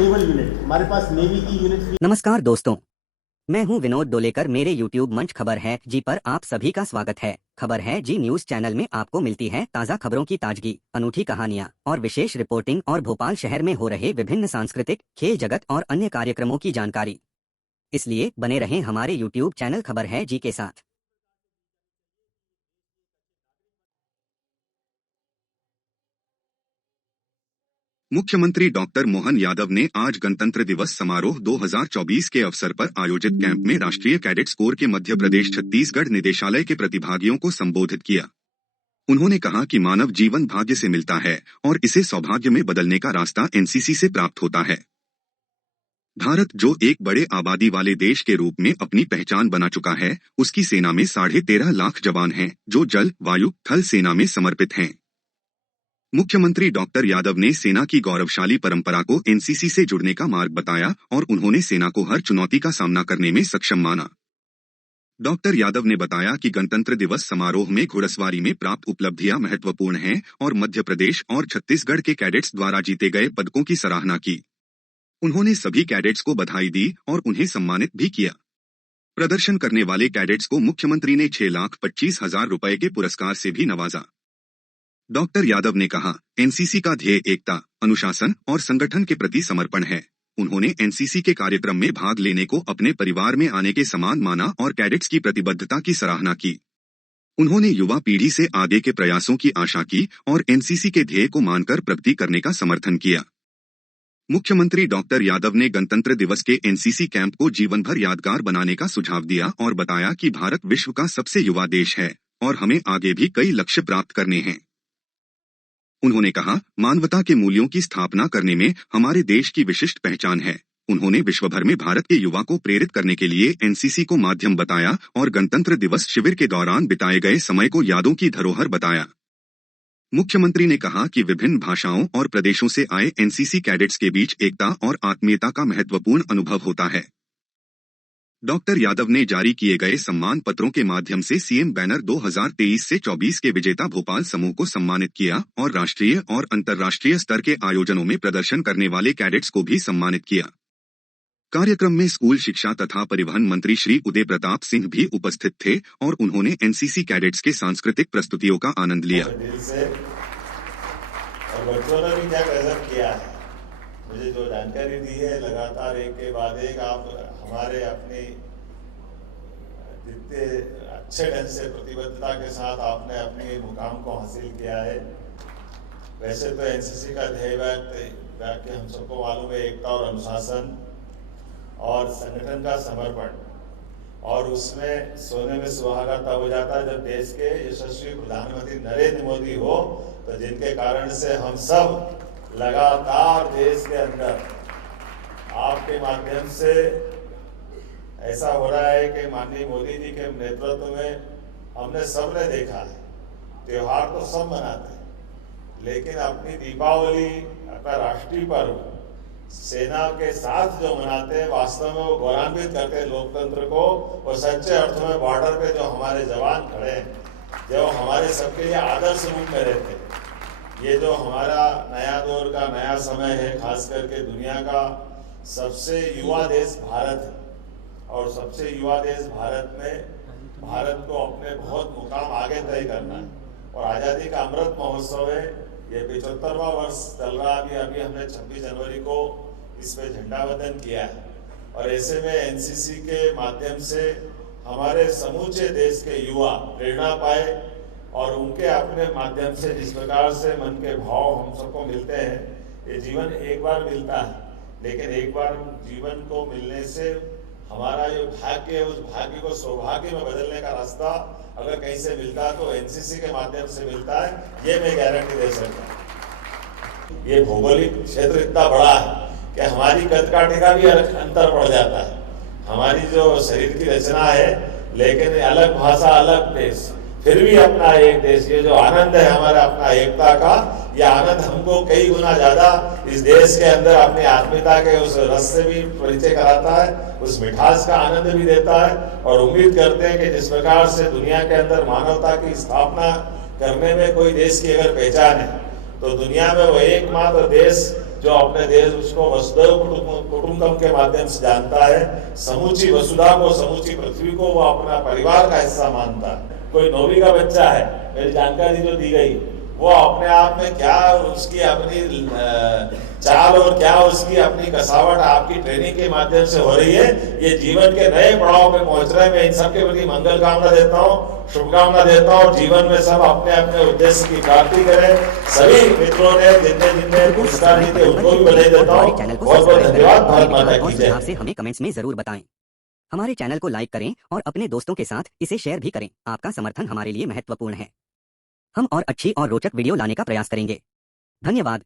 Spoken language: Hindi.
नेवल यूनिट, हमारे पास नेवी की यूनिट। नमस्कार दोस्तों, मैं हूं विनोद डोलेकर। मेरे YouTube मंच खबर है जी पर आप सभी का स्वागत है। खबर है जी न्यूज चैनल में आपको मिलती है ताज़ा खबरों की ताजगी, अनूठी कहानियां और विशेष रिपोर्टिंग और भोपाल शहर में हो रहे विभिन्न सांस्कृतिक, खेल जगत और अन्य कार्यक्रमों की जानकारी। इसलिए बने रहें हमारे YouTube चैनल खबर है जी के साथ। मुख्यमंत्री डॉक्टर मोहन यादव ने आज गणतंत्र दिवस समारोह 2024 के अवसर पर आयोजित कैंप में राष्ट्रीय कैडेट्स कोर के मध्य प्रदेश छत्तीसगढ़ निदेशालय के प्रतिभागियों को संबोधित किया। उन्होंने कहा कि मानव जीवन भाग्य से मिलता है और इसे सौभाग्य में बदलने का रास्ता एनसीसी से प्राप्त होता है। भारत जो एक बड़े आबादी वाले देश के रूप में अपनी पहचान बना चुका है, उसकी सेना में 13.5 लाख जवान हैं, जो जल, वायु, थल सेना में समर्पित हैं। मुख्यमंत्री डॉक्टर यादव ने सेना की गौरवशाली परंपरा को एनसीसी से जुड़ने का मार्ग बताया और उन्होंने सेना को हर चुनौती का सामना करने में सक्षम माना। डॉक्टर यादव ने बताया कि गणतंत्र दिवस समारोह में घुड़सवारी में प्राप्त उपलब्धियां महत्वपूर्ण हैं और मध्य प्रदेश और छत्तीसगढ़ के कैडेट्स द्वारा जीते गए पदकों की सराहना की। उन्होंने सभी कैडेट्स को बधाई दी और उन्हें सम्मानित भी किया। प्रदर्शन करने वाले कैडेट्स को मुख्यमंत्री ने 6,25,000 रुपए के पुरस्कार से भी नवाजा। डॉक्टर यादव ने कहा, एनसीसी का ध्येय एकता, अनुशासन और संगठन के प्रति समर्पण है। उन्होंने एनसीसी के कार्यक्रम में भाग लेने को अपने परिवार में आने के समान माना और कैडेट्स की प्रतिबद्धता की सराहना की। उन्होंने युवा पीढ़ी से आगे के प्रयासों की आशा की और एनसीसी के ध्येय को मानकर प्रगति करने का समर्थन किया। मुख्यमंत्री डॉक्टर यादव ने गणतंत्र दिवस के एनसीसी कैंप को जीवन भर यादगार बनाने का सुझाव दिया और बताया कि भारत विश्व का सबसे युवा देश है और हमें आगे भी कई लक्ष्य प्राप्त करने हैं। उन्होंने कहा, मानवता के मूल्यों की स्थापना करने में हमारे देश की विशिष्ट पहचान है। उन्होंने विश्व भर में भारत के युवा को प्रेरित करने के लिए एनसीसी को माध्यम बताया और गणतंत्र दिवस शिविर के दौरान बिताए गए समय को यादों की धरोहर बताया। मुख्यमंत्री ने कहा कि विभिन्न भाषाओं और प्रदेशों से आए एनसीसी कैडेट्स के बीच एकता और आत्मीयता का महत्वपूर्ण अनुभव होता है। डॉक्टर यादव ने जारी किए गए सम्मान पत्रों के माध्यम से सीएम बैनर 2023 से 24 के विजेता भोपाल समूह को सम्मानित किया और राष्ट्रीय और अंतर्राष्ट्रीय स्तर के आयोजनों में प्रदर्शन करने वाले कैडेट्स को भी सम्मानित किया। कार्यक्रम में स्कूल शिक्षा तथा परिवहन मंत्री श्री उदय प्रताप सिंह भी उपस्थित थे और उन्होंने एनसीसी कैडेट्स के सांस्कृतिक प्रस्तुतियों का आनंद लिया। मुझे जो जानकारी दी है, लगातार एक के बाद एक आप हमारे अपनी जितने अच्छे ढंग से प्रतिबद्धता के साथ आपने अपने मुकाम को हासिल किया है। वैसे तो एनसीसी का ध्येय वाक्य हम सबको मालूम है, एकता और अनुशासन और संगठन का समर्पण, और उसमें सोने में सुहागा तब हो जाता है जब देश के यशस्वी प्रधानमंत्री नरेंद्र मोदी हो, तो जिनके कारण से हम सब लगातार देश के अंदर आपके माध्यम से ऐसा हो रहा है कि माननीय मोदी जी के नेतृत्व में हमने सबने देखा है, त्योहार तो सब मनाते हैं, लेकिन अपनी दीपावली, अपना राष्ट्रीय पर्व सेना के साथ जो मनाते हैं, वास्तव में वो गौरवान्वित करते हैं लोकतंत्र को। और सच्चे अर्थ में बॉर्डर पे जो हमारे जवान खड़े हैं, जो हमारे सबके लिए आदर्श रूप में रहते हैं। ये जो हमारा नया दौर का नया समय है, खास करके दुनिया का सबसे युवा देश भारत है, और सबसे युवा देश भारत में भारत को अपने बहुत मुकाम आगे तय करना है। और आज़ादी का अमृत महोत्सव है, ये 75वां वर्ष चल रहा है। अभी हमने 26 जनवरी को इस पे झंडा वंदन किया है, और ऐसे में एनसीसी के माध्यम से हमारे समूचे देश के युवा प्रेरणा पाए और उनके अपने माध्यम से जिस प्रकार से मन के भाव हम सबको मिलते हैं। ये जीवन एक बार मिलता है, लेकिन एक बार जीवन को मिलने से हमारा जो भाग्य है, उस भाग्य को सौभाग्य में बदलने का रास्ता अगर कहीं से मिलता है तो एनसीसी के माध्यम से मिलता है, ये मैं गारंटी दे सकता हूँ। ये भौगोलिक क्षेत्र इतना बड़ा है कि हमारी कद काठी का भी अंतर पड़ जाता है। हमारी जो शरीर की रचना है, लेकिन अलग भाषा, अलग देश, फिर भी अपना एक देश। ये जो आनंद है हमारा अपना एकता का, ये आनंद हमको कई गुना ज्यादा इस देश के अंदर अपनी आत्मीयता के उस रस से भी परिचय कराता है, उस मिठास का आनंद भी देता है। और उम्मीद करते हैं कि जिस प्रकार से दुनिया के अंदर मानवता की स्थापना करने में कोई देश की अगर पहचान है, तो दुनिया में वो एकमात्र देश जो अपने देश उसको वसुधैव कुटुंबकम के माध्यम से जानता है, समूची वसुधा को, समूची पृथ्वी को वो अपना परिवार का हिस्सा मानता है। कोई 9वीं का बच्चा है, मेरी जानकारी जो दी गई, वो अपने आप में क्या उसकी अपनी चाल और क्या उसकी अपनी कसावट आपकी ट्रेनिंग के माध्यम से हो रही है, ये जीवन के नए पड़ाव पे पहुंच रहे हैं। मैं इन सबके प्रति मंगल कामना देता हूँ, शुभकामना देता हूँ। जीवन में सब अपने अपने उद्देश्य की प्राप्ति करें। सभी मित्रों ने जितने पुरस्कार जीते उनको भी बधाई देता हूँ। बहुत बहुत धन्यवाद। भारत माता की जय। से हमें कमेंट्स में जरूर बताएं। हमारे चैनल को लाइक करें और अपने दोस्तों के साथ इसे शेयर भी करें। आपका समर्थन हमारे लिए महत्वपूर्ण है। हम और अच्छी और रोचक वीडियो लाने का प्रयास करेंगे। धन्यवाद।